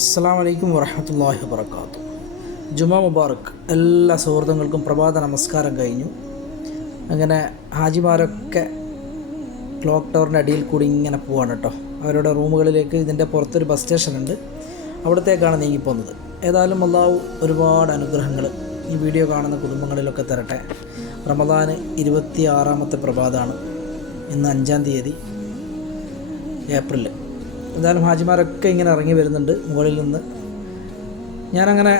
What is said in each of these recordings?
അസ്സാം വലൈക്കും വറഹമത്തല്ലാഹി വാബർക്കാത്തു ജുമാ മുബാറക് എല്ലാ സുഹൃത്തുക്കൾക്കും പ്രഭാത നമസ്കാരം കഴിഞ്ഞു. അങ്ങനെ ഹാജിമാരൊക്കെ ക്ലോക്ക് ടവറിന്റെ അടിയിൽ കൂടി ഇങ്ങനെ പോവാണ് കേട്ടോ. അവരുടെ റൂമുകളിലേക്ക് ഇതിന്റെ പുറത്തൊരു ബസ് സ്റ്റേഷൻ ഉണ്ട്. അവിടത്തേക്കാണ് നീങ്ങിപ്പോകുന്നത് ഏതായാലും അള്ളാഹു ഒരുപാട് അനുഗ്രഹങ്ങൾ ഈ വീഡിയോ കാണുന്ന കുടുംബങ്ങളിലൊക്കെ തരട്ടെ. റമദാന് ഇരുപത്തി ആറാമത്തെ പ്രഭാതമാണ്. ഇന്ന് അഞ്ചാം തീയതി ഏപ്രിൽ എന്തായാലും ഹാജിമാരൊക്കെ ഇങ്ങനെ ഇറങ്ങി വരുന്നുണ്ട് മുകളിൽ നിന്ന്. ഞാനങ്ങനെ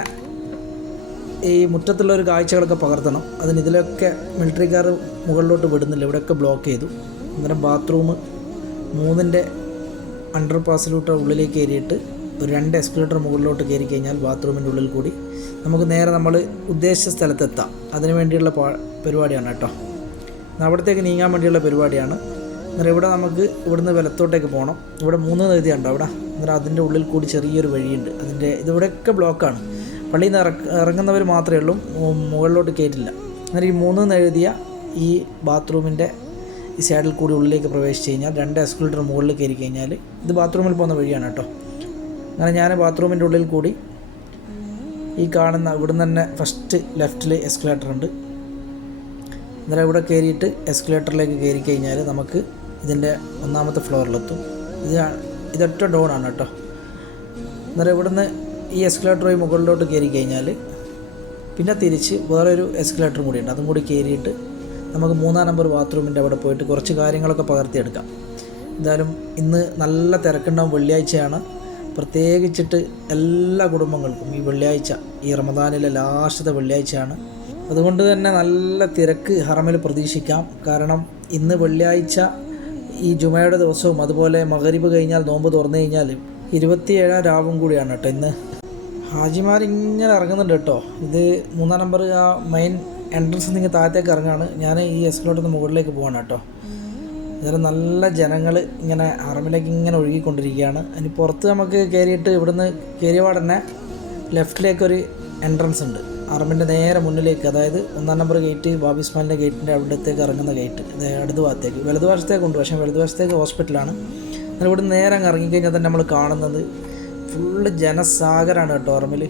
ഈ മുറ്റത്തുള്ള ഒരു കാഴ്ചകളൊക്കെ പകർത്തണം. അതിന് ഇതിലൊക്കെ മിലിറ്ററിക്കാർ മുകളിലോട്ട് വിടുന്നില്ല. ഇവിടെയൊക്കെ ബ്ലോക്ക് ചെയ്തു. അന്നേരം ബാത്റൂം മൂന്നിന്റെ അണ്ടർ പാസിലോട്ട് ഉള്ളിലേക്ക് കയറിയിട്ട് ഒരു രണ്ട് എസ്കലേറ്റർ മുകളിലോട്ട് കയറി കഴിഞ്ഞാൽ ബാത്റൂമിന്റെ ഉള്ളിൽ കൂടി നമുക്ക് നേരെ നമ്മൾ ഉദ്ദേശിച്ച സ്ഥലത്തെത്താം. അതിന് വേണ്ടിയുള്ള പരിപാടിയാണ് കേട്ടോ. അവിടത്തേക്ക് നീങ്ങാൻ വേണ്ടിയുള്ള പരിപാടിയാണ്. അന്നേരം ഇവിടെ നമുക്ക് ഇവിടുന്ന് വലത്തോട്ടേക്ക് പോകണം. ഇവിടെ മൂന്ന് നദി ഉണ്ട് അവിടെ? അന്നേരം അതിന്റെ ഉള്ളിൽ കൂടി ചെറിയൊരു വഴിയുണ്ട്. അതിന്റെ ഇതിവിടെയൊക്കെ ബ്ലോക്കാണ് പള്ളിയിൽ നിന്ന് ഇറക്ക ഇറങ്ങുന്നവർ മാത്രമേ ഉള്ളൂ. മുകളിലോട്ട് കയറ്റില്ല അന്നേരം ഈ മൂന്ന് എഴുതിയ ഈ ബാത്റൂമിന്റെ ഈ സൈഡിൽ കൂടി ഉള്ളിലേക്ക് പ്രവേശിച്ച് കഴിഞ്ഞാൽ രണ്ട് എസ്കുലേറ്റർ മുകളിൽ കയറി കഴിഞ്ഞാൽ ഇത് ബാത്റൂമിൽ പോകുന്ന വഴിയാണ് കേട്ടോ. അങ്ങനെ ഞാൻ ബാത്റൂമിന്റെ ഉള്ളിൽ കൂടി ഈ കാണുന്ന ഇവിടുന്ന് തന്നെ ഫസ്റ്റ് ലെഫ്റ്റിൽ എസ്കുലേറ്റർ ഉണ്ട്. അന്നേരം ഇവിടെ കയറിയിട്ട് എസ്കുലേറ്ററിലേക്ക് കയറി കഴിഞ്ഞാൽ നമുക്ക് ഇതിന്റെ ഒന്നാമത്തെ ഫ്ലോറിലെത്തും. ഇത് ഇതൊറ്റ ആണ് കേട്ടോ. അന്നേരം ഇവിടുന്ന് ഈ എസ്കലേറ്റർ വഴി മുകളിലോട്ട് കയറി കഴിഞ്ഞാൽ പിന്നെ തിരിച്ച് വേറൊരു എസ്കലേറ്ററും കൂടി ഉണ്ട്. അതും കൂടി കയറിയിട്ട് നമുക്ക് മൂന്നാം നമ്പർ ബാത്റൂമിന്റെ അവിടെ പോയിട്ട് കുറച്ച് കാര്യങ്ങളൊക്കെ പകർത്തിയെടുക്കാം. എന്തായാലും ഇന്ന് നല്ല തിരക്കുണ്ടാവും വെള്ളിയാഴ്ചയാണ്. പ്രത്യേകിച്ചിട്ട് എല്ലാ കുടുംബങ്ങൾക്കും ഈ വെള്ളിയാഴ്ച ഈ റമദാനിലെ ലാസ്റ്റത്തെ വെള്ളിയാഴ്ചയാണ്. അതുകൊണ്ട് തന്നെ നല്ല തിരക്ക് ഹറമിൽ പ്രതീക്ഷിക്കാം. കാരണം ഇന്ന് വെള്ളിയാഴ്ച ഈ ജുമയുടെ ദിവസവും അതുപോലെ മകരിബ് കഴിഞ്ഞാൽ നോമ്പ് തുറന്നു കഴിഞ്ഞാൽ ഇരുപത്തിയേഴാം രാവും കൂടിയാണ് കേട്ടോ ഇന്ന്. ഹാജിമാർ ഇങ്ങനെ ഇറങ്ങുന്നുണ്ട് കേട്ടോ ഇത് മൂന്നാം നമ്പർ ആ മെയിൻ എൻട്രൻസ് നിങ്ങൾ താഴത്തേക്ക് ഇറങ്ങാണ്. ഞാൻ ഈ എസ്കലോട്ട് നിന്ന് മുകളിലേക്ക് പോവാണ് കേട്ടോ അന്നേരം നല്ല ജനങ്ങൾ ഇങ്ങനെ അറമിലേക്ക് ഇങ്ങനെ ഒഴുകിക്കൊണ്ടിരിക്കുകയാണ്. അതിന് പുറത്ത് നമുക്ക് കയറിയിട്ട് ഇവിടുന്ന് കയറിയപാട് തന്നെ ലെഫ്റ്റിലേക്ക് ഒരു എൻട്രൻസ് ഉണ്ട്. അറമിന്റെ നേരെ മുന്നിലേക്ക് അതായത് ഒന്നാം നമ്പർ ഗേറ്റ് ബാബി ഇസ്മാലിന്റെ ഗേറ്റിന്റെ അവിടത്തേക്ക് ഇറങ്ങുന്ന ഗേറ്റ് ഇടത് ഭാഗത്തേക്ക്. വലതുവശത്തേക്ക് ഉണ്ട് പക്ഷേ വലതുവശത്തേക്ക് ഹോസ്പിറ്റലാണ് എന്നാൽ ഇവിടെ നേരെ അങ്ങ് ഇറങ്ങിക്കഴിഞ്ഞാൽ തന്നെ നമ്മൾ കാണുന്നത് ഫുള്ള് ജനസാഗരമാണ് കേട്ടോ അറമിൽ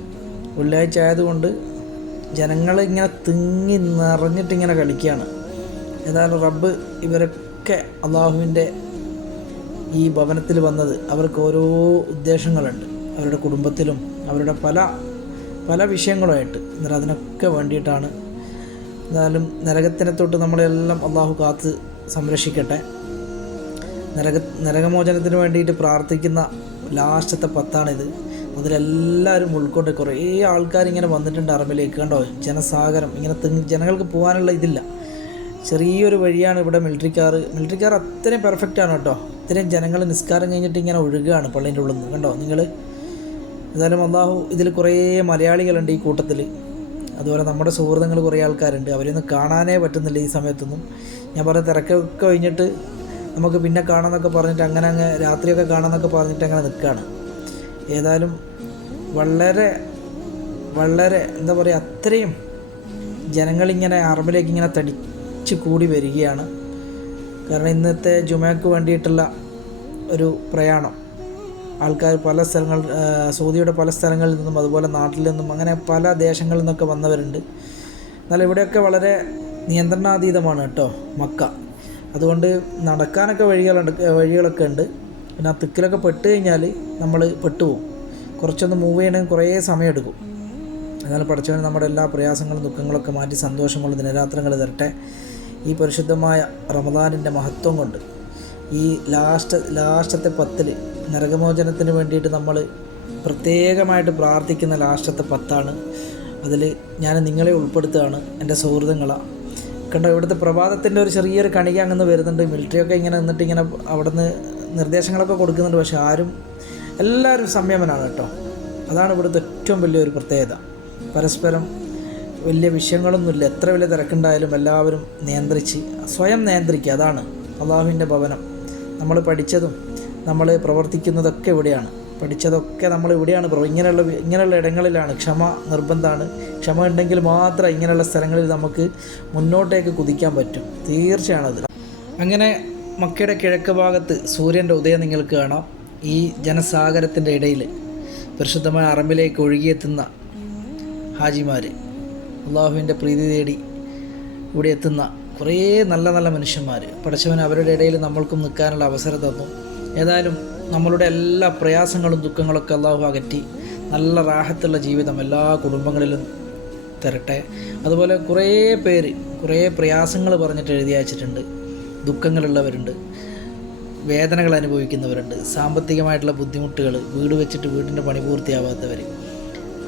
വെള്ളിയാഴ്ച ആയതുകൊണ്ട് ജനങ്ങൾ ഇങ്ങനെ തിങ്ങി നിറഞ്ഞിട്ടിങ്ങനെ കളിക്കുകയാണ്. ഏതായാലും റബ്ബ് ഇവരൊക്കെ അള്ളാഹുവിന്റെ ഈ ഭവനത്തിൽ വന്നത് അവർക്ക് ഓരോ ഉദ്ദേശങ്ങളുണ്ട്. അവരുടെ കുടുംബത്തിലും അവരുടെ പല പല വിഷയങ്ങളുമായിട്ട്. എന്നാൽ അതിനൊക്കെ വേണ്ടിയിട്ടാണ്. എന്നാലും നരകത്തിനെ തൊട്ട് നമ്മളെല്ലാം അള്ളാഹു കാത്ത് സംരക്ഷിക്കട്ടെ. നരക നരകമോചനത്തിന് വേണ്ടിയിട്ട് പ്രാർത്ഥിക്കുന്ന ലാസ്റ്റത്തെ പത്താണിത്. അതിലെല്ലാവരും ഉൾക്കൊണ്ട് കുറേ ആൾക്കാർ ഇങ്ങനെ വന്നിട്ടുണ്ട് അറബിലേക്ക് കണ്ടോ? ജനസാഗരം. ഇങ്ങനെ ജനങ്ങൾക്ക് പോകാനുള്ള ഇതില്ല. ചെറിയൊരു വഴിയാണ് ഇവിടെ മിലിറ്ററിക്കാർ. മിലിറ്ററിക്കാർ അത്രയും പെർഫെക്റ്റ് ആണ് കേട്ടോ. ഇത്രയും ജനങ്ങൾ നിസ്കാരം കഴിഞ്ഞിട്ട് ഇങ്ങനെ ഒഴുകുകയാണ് പള്ളീന്റെ ഉള്ളിൽ നിന്ന്. കണ്ടോ? നിങ്ങൾ ഏതായാലും അള്ളാഹു ഇതിൽ കുറേ മലയാളികളുണ്ട് ഈ കൂട്ടത്തിൽ. അതുപോലെ നമ്മുടെ സുഹൃത്തുക്കൾ കുറേ ആൾക്കാരുണ്ട്. അവരെയൊന്നും കാണാനേ പറ്റുന്നില്ല ഈ സമയത്തൊന്നും. ഞാൻ പറഞ്ഞ തിരക്കൊക്കെ കഴിഞ്ഞിട്ട് നമുക്ക് പിന്നെ കാണാമെന്നൊക്കെ പറഞ്ഞിട്ട് അങ്ങനെ അങ്ങ് രാത്രിയൊക്കെ കാണാമെന്നൊക്കെ പറഞ്ഞിട്ട് അങ്ങനെ നിൽക്കുകയാണ് ഏതായാലും വളരെ വളരെ എന്താ പറയുക അത്രയും ജനങ്ങളിങ്ങനെ അറബിലേക്ക് ഇങ്ങനെ തടിച്ച് കൂടി വരികയാണ്. കാരണം ഇന്നത്തെ ജുമയ്ക്ക് വേണ്ടിയിട്ടുള്ള ഒരു പ്രയാണം. ആൾക്കാർ പല സ്ഥലങ്ങൾ സൗദിയുടെ പല സ്ഥലങ്ങളിൽ നിന്നും അതുപോലെ നാട്ടിൽ നിന്നും അങ്ങനെ പല ദേശങ്ങളിൽ നിന്നൊക്കെ വന്നവരുണ്ട്. എന്നാൽ ഇവിടെയൊക്കെ വളരെ നിയന്ത്രണാതീതമാണ് കേട്ടോ മക്ക. അതുകൊണ്ട് നടക്കാനൊക്കെ വഴികളുണ്ട് വഴികളൊക്കെ ഉണ്ട്. പിന്നെ ആ തിക്കിലൊക്കെ പെട്ട് കഴിഞ്ഞാൽ നമ്മൾ പെട്ടുപോകും. കുറച്ചൊന്ന് മൂവ് ചെയ്യണമെങ്കിൽ കുറേ സമയമെടുക്കും. എന്നാൽ പഠിച്ചവൻ നമ്മുടെ എല്ലാ പ്രയാസങ്ങളും ദുഃഖങ്ങളൊക്കെ മാറ്റി സന്തോഷമുള്ള ദിനരാത്രങ്ങൾ തരട്ടെ. ഈ പരിശുദ്ധമായ റമദാനിന്റെ മഹത്വം കൊണ്ട് ഈ ലാസ്റ്റ് ലാസ്റ്റത്തെ പത്തിൽ നരകമോചനത്തിന് വേണ്ടിയിട്ട് നമ്മൾ പ്രത്യേകമായിട്ട് പ്രാർത്ഥിക്കുന്ന ലാസ്റ്റത്തെ പത്താണ്. അതിൽ ഞാൻ നിങ്ങളെ ഉൾപ്പെടുത്തുകയാണ് എന്റെ സുഹൃത്തുക്കളാണ് കണ്ടോ ഇവിടുത്തെ പ്രഭാതത്തിന്റെ ഒരു ചെറിയൊരു കണിക അങ്ങനെ വരുന്നുണ്ട്. മിലിറ്ററിയൊക്കെ ഇങ്ങനെ നിന്നിട്ട് ഇങ്ങനെ അവിടുന്ന് നിർദ്ദേശങ്ങളൊക്കെ കൊടുക്കുന്നുണ്ട്. പക്ഷെ ആരും എല്ലാവരും സംയമനാണ് കേട്ടോ. അതാണ് ഇവിടുത്തെ ഏറ്റവും വലിയൊരു പ്രത്യേകത. പരസ്പരം വലിയ വിഷയങ്ങളൊന്നുമില്ല. എത്ര വലിയ തിരക്കുണ്ടായാലും എല്ലാവരും നിയന്ത്രിച്ച് സ്വയം നിയന്ത്രിക്കുക. അതാണ് അള്ളാഹുവിന്റെ ഭവനം. നമ്മൾ പഠിച്ചതും നമ്മൾ പ്രവർത്തിക്കുന്നതൊക്കെ ഇവിടെയാണ്. പഠിച്ചതൊക്കെ നമ്മൾ ഇവിടെയാണ് പ്രവ ഇങ്ങനെയുള്ള ഇങ്ങനെയുള്ള ഇടങ്ങളിലാണ് ക്ഷമ നിർബന്ധമാണ്. ക്ഷമ ഉണ്ടെങ്കിൽ മാത്രം ഇങ്ങനെയുള്ള സ്ഥലങ്ങളിൽ നമുക്ക് മുന്നോട്ടേക്ക് കുതിക്കാൻ പറ്റും. തീർച്ചയാണത് അങ്ങനെ മക്കയുടെ കിഴക്ക് ഭാഗത്ത് സൂര്യന്റെ ഉദയം നിങ്ങൾക്ക് കാണാം. ഈ ജനസാഗരത്തിന്റെ ഇടയിൽ പരിശുദ്ധമായ അറമ്പിലേക്ക് ഒഴുകിയെത്തുന്ന ഹാജിമാർ അള്ളാഹുവിന്റെ പ്രീതി തേടി ഇവിടെ എത്തുന്ന കുറേ നല്ല നല്ല മനുഷ്യന്മാർ പഠിച്ചവൻ അവരുടെ ഇടയിൽ നമ്മൾക്കും നിൽക്കാനുള്ള അവസരം തന്നു. ഏതായാലും നമ്മളുടെ എല്ലാ പ്രയാസങ്ങളും ദുഃഖങ്ങളൊക്കെ അള്ളാഹു അകറ്റി നല്ല റാഹത്തുള്ള ജീവിതം എല്ലാ കുടുംബങ്ങളിലും തരട്ടെ. അതുപോലെ കുറേ പേര് കുറേ പ്രയാസങ്ങൾ പറഞ്ഞിട്ട് എഴുതി അയച്ചിട്ടുണ്ട്. ദുഃഖങ്ങളുള്ളവരുണ്ട് വേദനകൾ അനുഭവിക്കുന്നവരുണ്ട് സാമ്പത്തികമായിട്ടുള്ള ബുദ്ധിമുട്ടുകൾ വീട് വെച്ചിട്ട് വീടിന്റെ പണി പൂർത്തിയാവാത്തവർ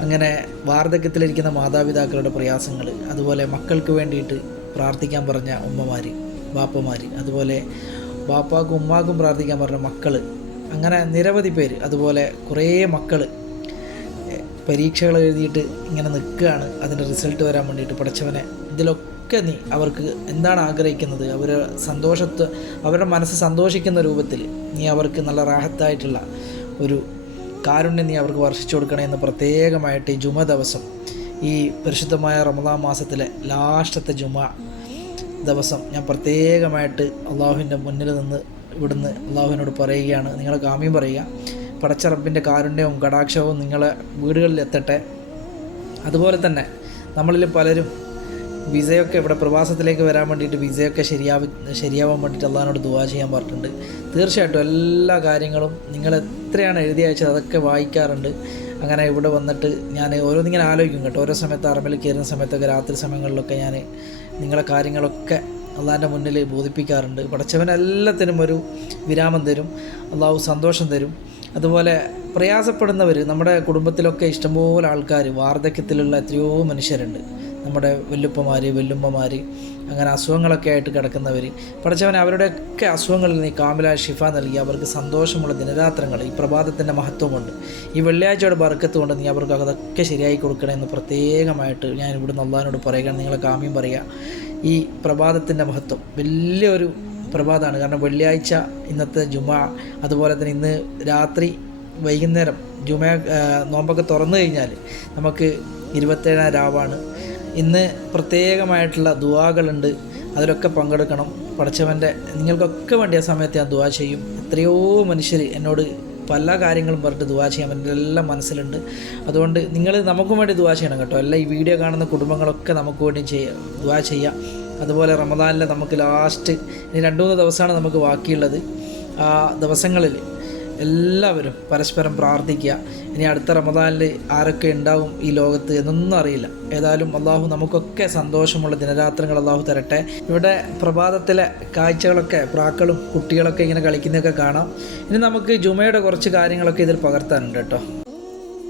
അങ്ങനെ വാർദ്ധക്യത്തിലിരിക്കുന്ന മാതാപിതാക്കളുടെ പ്രയാസങ്ങൾ അതുപോലെ മക്കൾക്ക് വേണ്ടിയിട്ട് പ്രാർത്ഥിക്കാൻ പറഞ്ഞ ഉമ്മമാർ ബാപ്പമാർ അതുപോലെ ബാപ്പാക്കും ഉമ്മാക്കും പ്രാർത്ഥിക്കാൻ പറഞ്ഞ മക്കൾ അങ്ങനെ നിരവധി പേര് അതുപോലെ കുറേ മക്കൾ പരീക്ഷകൾ എഴുതിയിട്ട് ഇങ്ങനെ നിൽക്കുകയാണ്. അതിന്റെ റിസൾട്ട് വരാൻ വേണ്ടിയിട്ട് പഠിച്ചവനെ. ഇതിലൊക്കെ നീ അവർക്ക് എന്താണ് ആഗ്രഹിക്കുന്നത്? അവർ സന്തോഷത്ത് അവരുടെ മനസ്സ് സന്തോഷിക്കുന്ന രൂപത്തിൽ നീ അവർക്ക് നല്ല റാഹത്തായിട്ടുള്ള ഒരു കാരുണ്യം നീ അവർക്ക് വർഷിച്ചു കൊടുക്കണേ എന്ന് പ്രത്യേകമായിട്ട് ഈ ജുമ ദിവസം ഈ പരിശുദ്ധമായ റമദാ മാസത്തിലെ ലാസ്റ്റത്തെ ജുമ ദിവസം ഞാൻ പ്രത്യേകമായിട്ട് അള്ളാഹുവിന്റെ മുന്നിൽ നിന്ന് ഇവിടുന്ന് അള്ളാഹുവിനോട് പറയുകയാണ്. നിങ്ങളെ കാമ്യം പറയുക. പടച്ചറപ്പിന്റെ കാരുണ്യവും കടാക്ഷവും നിങ്ങളെ വീടുകളിൽ എത്തട്ടെ. അതുപോലെ തന്നെ നമ്മളിൽ പലരും വിസയൊക്കെ ഇവിടെ പ്രവാസത്തിലേക്ക് വരാൻ വേണ്ടിയിട്ട് വിസയൊക്കെ ശരിയാവി ശരിയാവാൻ വേണ്ടിയിട്ട് അള്ളാഹിനോട് ദുവാ ചെയ്യാൻ പറഞ്ഞിട്ടുണ്ട്. തീർച്ചയായിട്ടും എല്ലാ കാര്യങ്ങളും നിങ്ങൾ എത്രയാണ് എഴുതി അയച്ചത് അതൊക്കെ വായിക്കാറുണ്ട്. അങ്ങനെ ഇവിടെ വന്നിട്ട് ഞാൻ ഓരോന്നിങ്ങനെ ആലോചിക്കും കേട്ടോ. ഓരോ സമയത്ത് അറബിൽ കയറുന്ന സമയത്തൊക്കെ രാത്രി സമയങ്ങളിലൊക്കെ ഞാൻ നിങ്ങളെ കാര്യങ്ങളൊക്കെ അള്ളാഹിന്റെ മുന്നിൽ ബോധിപ്പിക്കാറുണ്ട്. പടച്ചവൻ എല്ലാത്തിനും ഒരു വിരാമം തരും. അള്ളാഹു സന്തോഷം തരും. അതുപോലെ പ്രയാസപ്പെടുന്നവർ നമ്മുടെ കുടുംബത്തിലൊക്കെ ഇഷ്ടംപോലെ ആൾക്കാർ വാർദ്ധക്യത്തിലുള്ള എത്രയോ മനുഷ്യരുണ്ട്. നമ്മുടെ വല്ലുപ്പമാർ വല്ലുമ്മമാർ അങ്ങനെ അസുഖങ്ങളൊക്കെ ആയിട്ട് കിടക്കുന്നവർ പഠിച്ചവൻ അവരുടെയൊക്കെ അസുഖങ്ങളിൽ നീ കാമില ഷിഫ നൽകി. അവർക്ക് സന്തോഷമുള്ള ദിനരാത്രങ്ങൾ ഈ പ്രഭാതത്തിന്റെ മഹത്വം കൊണ്ട് ഈ വെള്ളിയാഴ്ചയുടെ ബർക്കത്ത് കൊണ്ട് നീ അവർക്ക് അതൊക്കെ ശരിയായി കൊടുക്കണമെന്ന് പ്രത്യേകമായിട്ട് ഞാൻ ഇവിടുന്ന് അള്ളഹാനോട് പറയുകയാണ്. നിങ്ങളെ കാമ്യം പറയുക. ഈ പ്രഭാതത്തിന്റെ മഹത്വം വലിയൊരു പ്രഭാതമാണ് കാരണം വെള്ളിയാഴ്ച ഇന്നത്തെ ജുമ അതുപോലെ തന്നെ ഇന്ന് രാത്രി വൈകുന്നേരം ജുമ നോമ്പൊക്കെ തുറന്നു കഴിഞ്ഞാൽ നമുക്ക് ഇരുപത്തേഴാം രാവാണ്. ഇന്ന് പ്രത്യേകമായിട്ടുള്ള ദുവാകളുണ്ട് അതിലൊക്കെ പങ്കെടുക്കണം. പഠിച്ചവന്റെ നിങ്ങൾക്കൊക്കെ വേണ്ടി ആ സമയത്ത് ഞാൻ ദുവാ ചെയ്യും. എത്രയോ മനുഷ്യർ എന്നോട് പല കാര്യങ്ങളും പറഞ്ഞിട്ട് ദുവാ ചെയ്യാൻ എന്റെ എല്ലാം മനസ്സിലുണ്ട്. അതുകൊണ്ട് നിങ്ങൾ നമുക്കും വേണ്ടി ദുവാ ചെയ്യണം കേട്ടോ. എല്ലാ ഈ വീഡിയോ കാണുന്ന കുടുംബങ്ങളൊക്കെ നമുക്ക് വേണ്ടി ചെയ്യാം ദുവാ ചെയ്യാം. അതുപോലെ റമദാനിൽ നമുക്ക് ലാസ്റ്റ് ഇനി രണ്ട് മൂന്ന് ദിവസമാണ് നമുക്ക് ബാക്കിയുള്ളത്. ആ ദിവസങ്ങളിൽ എല്ലാവരും പരസ്പരം പ്രാർത്ഥിക്കുക. ഇനി അടുത്ത റമദാനിൽ ആരൊക്കെ ഉണ്ടാവും ഈ ലോകത്ത് എന്നൊന്നും അറിയില്ല. ഏതായാലും അള്ളാഹു നമുക്കൊക്കെ സന്തോഷമുള്ള ദിനരാത്രങ്ങൾ അള്ളാഹു തരട്ടെ. ഇവിടെ പ്രഭാതത്തിലെ കാഴ്ചകളൊക്കെ പ്രാക്കളും കുട്ടികളൊക്കെ ഇങ്ങനെ കളിക്കുന്നതൊക്കെ കാണാം. ഇനി നമുക്ക് ജുമയുടെ കുറച്ച് കാര്യങ്ങളൊക്കെ ഇതിൽ പകർത്താനുണ്ട് കേട്ടോ.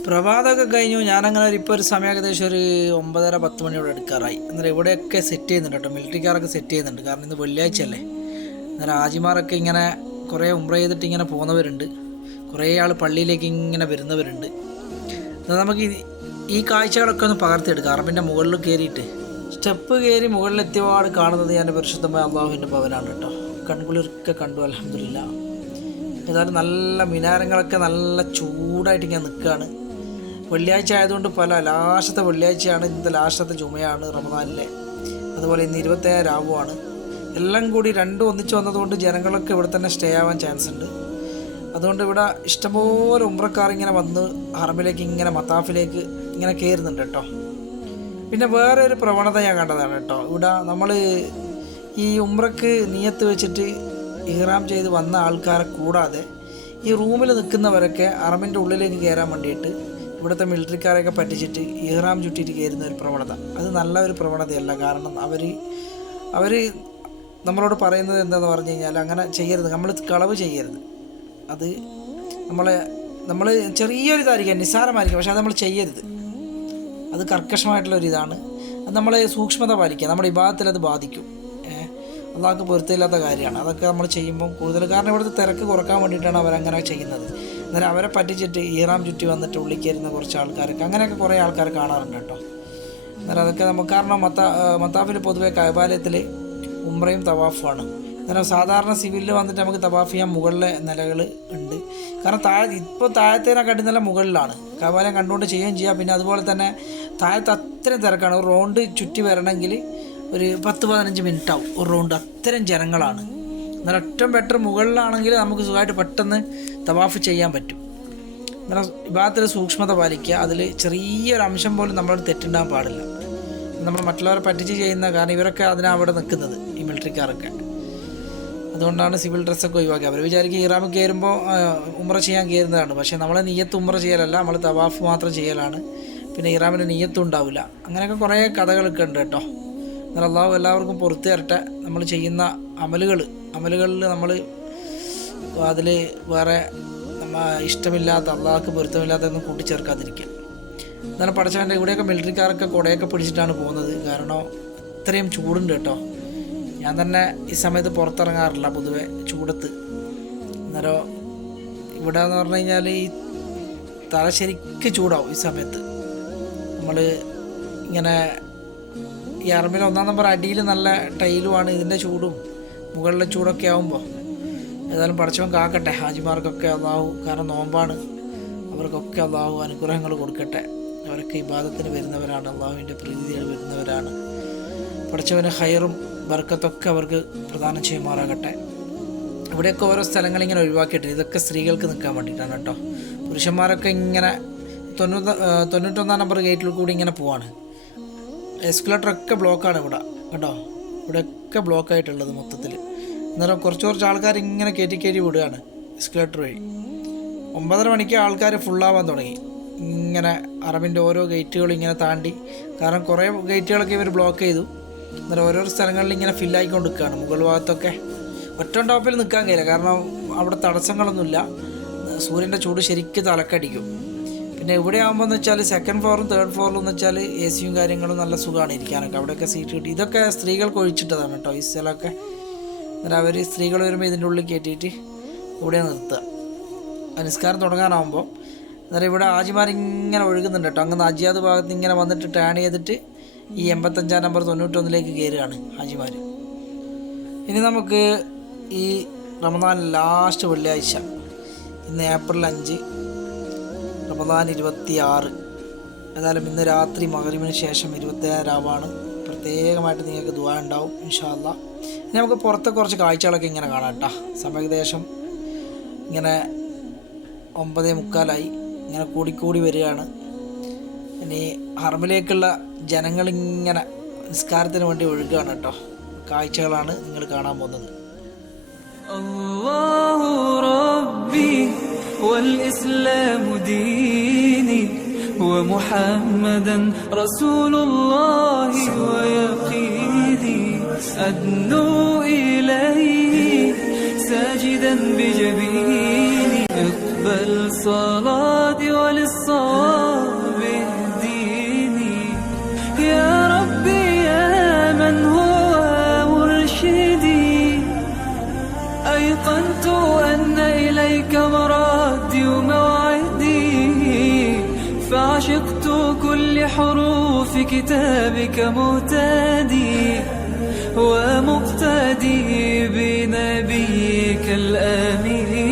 പ്രഭാതമൊക്കെ കഴിഞ്ഞു. ഞാനങ്ങനെ ഒരു ഇപ്പോൾ ഒരു സമയം ഏകദേശം ഒരു ഒമ്പതര പത്ത് മണിയോടെ എടുക്കാറായി. എന്നാൽ ഇവിടെയൊക്കെ സെറ്റ് ചെയ്യുന്നുണ്ട് കേട്ടോ. മിലിറ്ററിക്കാരൊക്കെ സെറ്റ് ചെയ്യുന്നുണ്ട്. കാരണം ഇന്ന് വെള്ളിയാഴ്ച അല്ലേ അന്നേരം ആജിമാരൊക്കെ ഇങ്ങനെ കുറേ ഉംറ ചെയ്തിട്ട് ഇങ്ങനെ പോകുന്നവരുണ്ട് കുറേ ആൾ പള്ളിയിലേക്ക് ഇങ്ങനെ വരുന്നവരുണ്ട്. എന്നാൽ നമുക്ക് ഈ- ഈ കാഴ്ചകളൊക്കെ ഒന്ന് പകർത്തിയെടുക്കാം. അറബിന്റെ മുകളിൽ കയറിയിട്ട്. സ്റ്റെപ്പ് കയറി മുകളിലെത്തിയപാട് കാണുന്നത് ഞാൻ പരിശുദ്ധമായ അള്ളാഹുവിന്റെ ഭവനാണ് കേട്ടോ. കൺകുളിർക്കെ കണ്ടു അലഹമില്ല ഏതായാലും നല്ല മിനാരങ്ങളൊക്കെ നല്ല ചൂടായിട്ട് ഇങ്ങനെ നിൽക്കുകയാണ് വെള്ളിയാഴ്ച ആയതുകൊണ്ട് പല ലാസ്റ്റത്തെ വെള്ളിയാഴ്ചയാണ് ഇന്നത്തെ ലാസ്റ്റത്തെ ചുമയാണ് റമദാനിലെ. അതുപോലെ ഇന്ന് ഇരുപത്തേഴ് രാവുമാണ് എല്ലാം കൂടി രണ്ടും ഒന്നിച്ച് വന്നതുകൊണ്ട് ജനങ്ങളൊക്കെ ഇവിടെ തന്നെ സ്റ്റേ ആവാൻ ചാൻസ് ഉണ്ട്. അതുകൊണ്ട് ഇവിടെ ഇഷ്ടംപോലെ ഉമ്രക്കാർ ഇങ്ങനെ വന്ന് ഹറമിലേക്ക് ഇങ്ങനെ മത്താഫിലേക്ക് ഇങ്ങനെ കയറുന്നുണ്ട് കേട്ടോ. പിന്നെ വേറെ ഒരു പ്രവണത ഞാൻ കണ്ടതാണ് കേട്ടോ. ഇവിടെ നമ്മൾ ഈ ഉമ്രക്ക് നീയത്ത് വെച്ചിട്ട് ഇഹ്റാം ചെയ്ത് വന്ന ആൾക്കാരെ കൂടാതെ ഈ റൂമിൽ നിൽക്കുന്നവരൊക്കെ അറമിന്റെ ഉള്ളിലേക്ക് കയറാൻ വേണ്ടിയിട്ട് ഇവിടുത്തെ മിലിറ്ററിക്കാരെയൊക്കെ പറ്റിച്ചിട്ട് ഇഹ്റാം ചുറ്റിയിട്ട് കയറുന്ന ഒരു പ്രവണത. അത് നല്ല ഒരു പ്രവണതയല്ല. കാരണം അവർ അവർ നമ്മളോട് പറയുന്നത് എന്താണെന്ന് പറഞ്ഞു കഴിഞ്ഞാൽ അങ്ങനെ ചെയ്യരുത്. നമ്മൾ കളവ് ചെയ്യരുത്. അത് നമ്മളെ നമ്മൾ ചെറിയൊരു ഇതായിരിക്കാം നിസ്സാരമായിരിക്കും പക്ഷെ അത് നമ്മൾ ചെയ്യരുത്. അത് കർക്കശമായിട്ടുള്ള ഒരു അത് നമ്മളെ സൂക്ഷ്മത പാലിക്കുക. നമ്മുടെ വിഭാഗത്തിൽ അത് ബാധിക്കും. അതൊക്കെ പൊരുത്തമില്ലാത്ത കാര്യമാണ്. അതൊക്കെ നമ്മൾ ചെയ്യുമ്പോൾ കൂടുതൽ കാരണം ഇവിടുത്തെ തിരക്ക് കുറയ്ക്കാൻ വേണ്ടിയിട്ടാണ് അവരങ്ങനെ ചെയ്യുന്നത്. അന്നേരം അവരെ പറ്റിച്ചിട്ട് ഈറാം ചുറ്റി വന്നിട്ട് ഉള്ളിക്കേരുന്ന കുറച്ച് ആൾക്കാർക്ക് അങ്ങനെയൊക്കെ കുറേ ആൾക്കാർ കാണാറുണ്ട് കേട്ടോ. അന്നേരം അതൊക്കെ നമുക്ക് കാരണം മത്ത മത്താഫിൽ പൊതുവെ കൈബാലയത്തിൽ ഉമ്രയും തവാഫുമാണ്. അന്നേരം സാധാരണ സിവിലിൽ വന്നിട്ട് നമുക്ക് തവാഫ് ചെയ്യാൻ മുകളിലെ നിലകൾ ഉണ്ട്. കാരണം താഴെ ഇപ്പോൾ താഴത്തേനെക്കാട്ടി നല്ല മുകളിലാണ്. കവാലം കണ്ടുകൊണ്ട് ചെയ്യുകയും ചെയ്യാം. പിന്നെ അതുപോലെ തന്നെ താഴത്ത് അത്രയും തിരക്കാണ്. ഒരു റൗണ്ട് ചുറ്റി വരണമെങ്കിൽ ഒരു പത്ത് പതിനഞ്ച് മിനിറ്റ് ആവും. ഒരു റൗണ്ട് അത്രയും ജനങ്ങളാണ്. എന്നാൽ ഏറ്റവും ബെറ്റർ മുകളിലാണെങ്കിൽ നമുക്ക് സുഖമായിട്ട് പെട്ടെന്ന് തവാഫ് ചെയ്യാൻ പറ്റും. എന്നാൽ വിഭാഗത്തിൽ സൂക്ഷ്മത പാലിക്കുക. അതിൽ ചെറിയൊരു അംശം പോലും നമ്മൾ തെറ്റുണ്ടാകാൻ പാടില്ല. നമ്മൾ മറ്റുള്ളവരെ പറ്റിച്ച് ചെയ്യുന്ന കാരണം ഇവരൊക്കെ അതിനാണ് അവിടെ നിൽക്കുന്നത് ഈ മിലിറ്ററിക്കാരൊക്കെ അതുകൊണ്ടാണ് സിവിൽ ഡ്രസ്സൊക്കെ ഒഴിവാക്കി അവർ വിചാരിക്കും ഇറാമിൽ കയറുമ്പോൾ ഉമ്ര ചെയ്യാൻ കയറുന്നതാണ്. പക്ഷേ നമ്മളെ നീയത്ത് ഉമ്ര ചെയ്യലല്ല നമ്മൾ തവാഫ് മാത്രം ചെയ്യലാണ്. പിന്നെ ഇറാമിന്റെ നീയത്തും ഉണ്ടാവില്ല. അങ്ങനെയൊക്കെ കുറേ കഥകളൊക്കെ ഉണ്ട് കേട്ടോ. എന്നാൽ അള്ളാഹു എല്ലാവർക്കും പുറത്തു തരട്ടെ. നമ്മൾ ചെയ്യുന്ന അമലുകൾ അമലുകളിൽ നമ്മൾ അതിൽ വേറെ നമ്മ ഇഷ്ടമില്ലാത്ത അള്ളാഹ്ക്ക് പൊരുത്തമില്ലാത്തതൊന്നും കൂട്ടിച്ചേർക്കാതിരിക്കുക. എന്നാലും പഠിച്ചവന്റെ ഇവിടെയൊക്കെ മിലിറ്ററിക്കാരൊക്കെ കുടയൊക്കെ പിടിച്ചിട്ടാണ് പോകുന്നത്. കാരണം ഇത്രയും ചൂടുണ്ട് കേട്ടോ. ഞാൻ തന്നെ ഈ സമയത്ത് പുറത്തിറങ്ങാറില്ല പൊതുവെ ചൂടത്ത്. അന്നേരം ഇവിടെ എന്ന് പറഞ്ഞു കഴിഞ്ഞാൽ ഈ തല ചൂടാവും ഈ സമയത്ത്. നമ്മൾ ഇങ്ങനെ ഈ അറമ്പിൽ ഒന്നാം നമ്പർ അടിയിൽ നല്ല ടൈലുമാണ് ഇതിന്റെ ചൂടും മുകളിലെ ചൂടൊക്കെ ആകുമ്പോൾ ഏതായാലും പഠിച്ചവൻ കാക്കട്ടെ. ഹാജിമാർക്കൊക്കെ ഒന്നാവും കാരണം നോമ്പാണ്. അവർക്കൊക്കെ ഒന്നാവും അനുഗ്രഹങ്ങൾ കൊടുക്കട്ടെ. അവരൊക്കെ ഇബാദത്തിന് വരുന്നവരാണ് അള്ളാഹുവിന്റെ പ്രീതിയിൽ വരുന്നവരാണ്. പഠിച്ചവന് ഹയറും വർക്കത്തൊക്കെ അവർക്ക് പ്രദാനം ചെയ്യുമാറാകട്ടെ. ഇവിടെയൊക്കെ ഓരോ സ്ഥലങ്ങൾ ഇങ്ങനെ ഒഴിവാക്കിയിട്ട് ഇതൊക്കെ സ്ത്രീകൾക്ക് നിൽക്കാൻ വേണ്ടിയിട്ടാണ് കേട്ടോ. പുരുഷന്മാരൊക്കെ ഇങ്ങനെ തൊണ്ണൂറ് തൊണ്ണൂറ്റൊന്നാം നമ്പർ ഗേറ്റിൽ കൂടി ഇങ്ങനെ പോവാണ്. എസ്കുലേറ്ററൊക്കെ ബ്ലോക്കാണ് ഇവിടെ കേട്ടോ. ഇവിടെയൊക്കെ ബ്ലോക്കായിട്ടുള്ളത് മൊത്തത്തിൽ. അന്നേരം കുറച്ച് കുറച്ച് ആൾക്കാർ ഇങ്ങനെ കയറ്റി കയറ്റി വിടുകയാണ് എസ്കുലേറ്റർ വഴി. ഒമ്പതര മണിക്ക് ആൾക്കാർ ഫുള്ളാവാൻ തുടങ്ങി. ഇങ്ങനെ അറബിന്റെ ഓരോ ഗേറ്റുകളും ഇങ്ങനെ താണ്ടി. കാരണം കുറേ ഗേറ്റുകളൊക്കെ ഇവർ ബ്ലോക്ക് ചെയ്തു. എന്നിട്ട് ഓരോ സ്ഥലങ്ങളിൽ ഇങ്ങനെ ഫില്ലായിക്കൊണ്ട് നിൽക്കുകയാണ് മുകൾ ഭാഗത്തൊക്കെ ഒറ്റ ടോപ്പിൽ നിൽക്കാൻ കഴിയില്ല. കാരണം അവിടെ തടസ്സങ്ങളൊന്നുമില്ല. സൂര്യന്റെ ചൂട് ശരിക്കും തലക്കടിക്കും. പിന്നെ ഇവിടെ ആകുമ്പോൾ എന്ന് വെച്ചാൽ സെക്കൻഡ് ഫ്ലോറും തേർഡ് ഫ്ലോറിലും എന്ന് വെച്ചാൽ എ സിയും കാര്യങ്ങളും നല്ല സുഖമാണ് ഇരിക്കാനൊക്കെ. അവിടെയൊക്കെ സീറ്റ് കിട്ടി. ഇതൊക്കെ സ്ത്രീകൾക്ക് ഒഴിച്ചിട്ടതാണ് കേട്ടോ. ഈ സ്ഥലമൊക്കെ. എന്നിട്ട് അവർ സ്ത്രീകൾ വരുമ്പോൾ ഇതിന്റെ ഉള്ളിൽ കയറ്റിയിട്ട് ഇവിടെ നിർത്തുക. നിസ്കാരം തുടങ്ങാനാകുമ്പോൾ അന്നേരം ഇവിടെ ആജിമാരിങ്ങനെ ഒഴുകുന്നുണ്ട് കേട്ടോ. അങ്ങ് അജിയാദ് ഭാഗത്ത് ഇങ്ങനെ വന്നിട്ട് ടേൺ ചെയ്തിട്ട് ഈ എൺപത്തഞ്ചാം നമ്പർ തൊണ്ണൂറ്റൊന്നിലേക്ക് കയറുകയാണ് ഹാജിമാർ ഇനി നമുക്ക് ഈ റമദാൻ ലാസ്റ്റ് വെള്ളിയാഴ്ച ഇന്ന് ഏപ്രിൽ അഞ്ച് റമദാൻ ഇരുപത്തി ആറ് ഏതായാലും ഇന്ന് രാത്രി മകരവിന് ശേഷം ഇരുപത്തേഴ് രാവാണ് പ്രത്യേകമായിട്ട് നിങ്ങൾക്ക് ദുവാ ഉണ്ടാവും ഇൻഷാല്ല ഇനി നമുക്ക് പുറത്തെ കുറച്ച് കാഴ്ചകളൊക്കെ ഇങ്ങനെ കാണാം കേട്ടോ. സമയം ഏകദേശം ഇങ്ങനെ ഒമ്പതേ മുക്കാലായി. ഇങ്ങനെ കൂടിക്കൂടി വരികയാണ് ഇനി ഹറമിലേക്കുള്ള ജനങ്ങളിങ്ങനെ നിസ്കാരത്തിന് വേണ്ടി ഒഴുകുകയാണ് കേട്ടോ കാഴ്ചകളാണ് നിങ്ങൾ കാണാൻ പോകുന്നത് الله ربي والإسلام ديني ومحمدا رسول الله ويقيني أدنو إليه ساجدا بجبيني صلاتي وللصواب اهديني. يا ربي يا من هو مرشدي. أيقنت أن إليك مرادي وموعدي. فعشقت كل حروف كتابك مهتدي. ومقتدي بنبيك الآمين.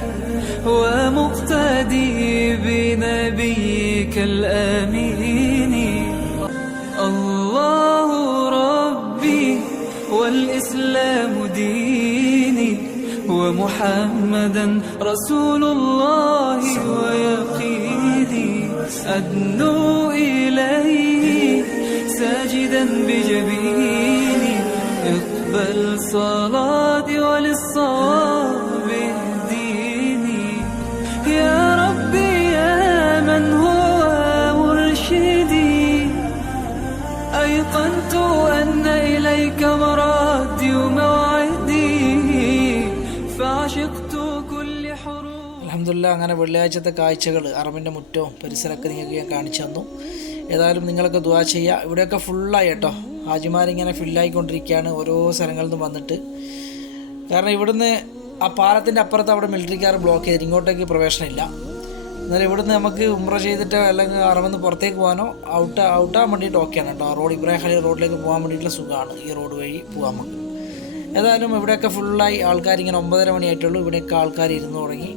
ومقتدي بنبيك الآمين. الله ربي والإسلام ديني ومحمدا رسول الله ويقيني. أدنو إليه ساجدا بجبيني. اقبل صلاتي അലഹമില്ല അങ്ങനെ വെള്ളിയാഴ്ചത്തെ കാഴ്ചകൾ അറബിന്റെ മുറ്റവും പരിസരമൊക്കെ നിങ്ങൾക്ക് ഞാൻ കാണിച്ചു തന്നു. ഏതായാലും നിങ്ങളൊക്കെ ദുവാ ചെയ്യുക. ഇവിടെയൊക്കെ ഫുള്ളായി കേട്ടോ. ഹാജിമാരിങ്ങനെ ഫില്ലായിക്കൊണ്ടിരിക്കുകയാണ് ഓരോ സ്ഥലങ്ങളിൽ നിന്നും വന്നിട്ട്. കാരണം ഇവിടുന്ന് ആ പാലത്തിന്റെ അപ്പുറത്ത് അവിടെ മിലിറ്ററിക്കാർ ബ്ലോക്ക് ചെയ്തിട്ട് ഇങ്ങോട്ടേക്ക് പ്രവേശനമില്ല. എന്നാലും ഇവിടുന്ന് നമുക്ക് ഉമ്ര ചെയ്തിട്ടോ അല്ലെങ്കിൽ അറിവെന്ന് പുറത്തേക്ക് പോകാനോ ഔട്ട് ഔട്ടാകാൻ വേണ്ടിയിട്ട് ഓക്കെയാണ് കേട്ടോ. റോഡ് ഇബ്രാഹിം അലി റോഡിലേക്ക് പോകാൻ വേണ്ടിയിട്ടുള്ള സുഖമാണ്. ഈ റോഡ് വഴി പോകാൻ നമുക്ക് ഏതായാലും ഇവിടെയൊക്കെ ഫുള്ളായി ആൾക്കാർ ഇങ്ങനെ ഒമ്പതര മണിയായിട്ടുള്ളൂ. ഇവിടെയൊക്കെ ആൾക്കാർ ഇരുന്ന് തുടങ്ങി.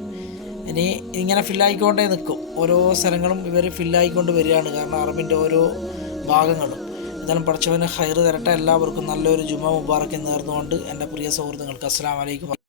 ഇനി ഇങ്ങനെ ഫില്ലായിക്കൊണ്ടേ നിൽക്കും ഓരോ സ്ഥലങ്ങളും ഇവർ ഫില്ലായിക്കൊണ്ട് വരികയാണ്. കാരണം അറബിന്റെ ഓരോ ഭാഗങ്ങളും. എന്തായാലും പഠിച്ചവന് ഹൈറ് തരട്ടെ. എല്ലാവർക്കും നല്ലൊരു ജുമ മുബാറക്ക് നേർന്നുകൊണ്ട് എന്റെ പ്രിയ സുഹൃത്തുക്കൾക്ക് അസ്സാം വലൈക്കും